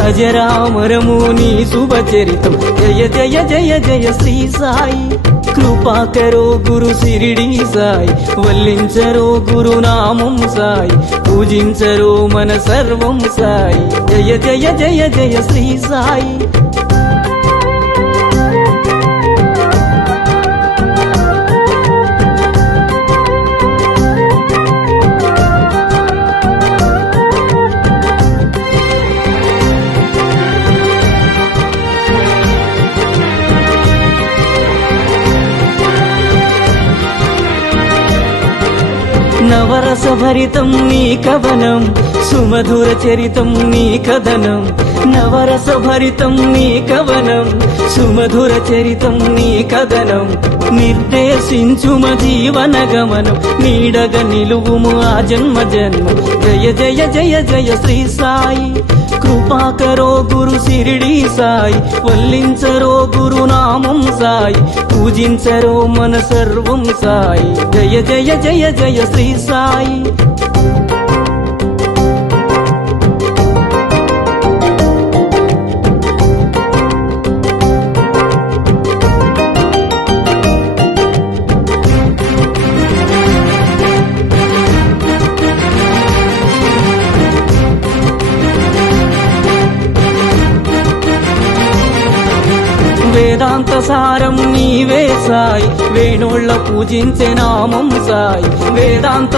అజరామరము నీ శుభచరితం జయ జయ జయ జయ శ్రీ సాయి కృపాకరో గురు శిరిడి సాయి వల్లించరో గురునామం సాయి పూజించరో మన సర్వం సాయి జయ జయ జయ జయ శ్రీ సాయి నవరస భరితం నీ కవనం సుమధుర చరితం నీ కథనం నవరస భరితం నీ కవనం సుమధుర చరితం నీ కథనం నిర్దేశించుమ జీవన గమనం నీడగ నిలువుము ఆ జన్మ జన్మ జయ జయ జయ జయ శ్రీ సాయి కృపాకరో గురు శిరిడి సాయి వల్లించరో గురునామం సాయి పూజించరో మన సర్వం సాయి జయ జయ జయ జయ శ్రీ సాయి వేదాంత సారం నీవే సాయి వేణోళ్ళ పూజించే నామం సాయి వేదాంత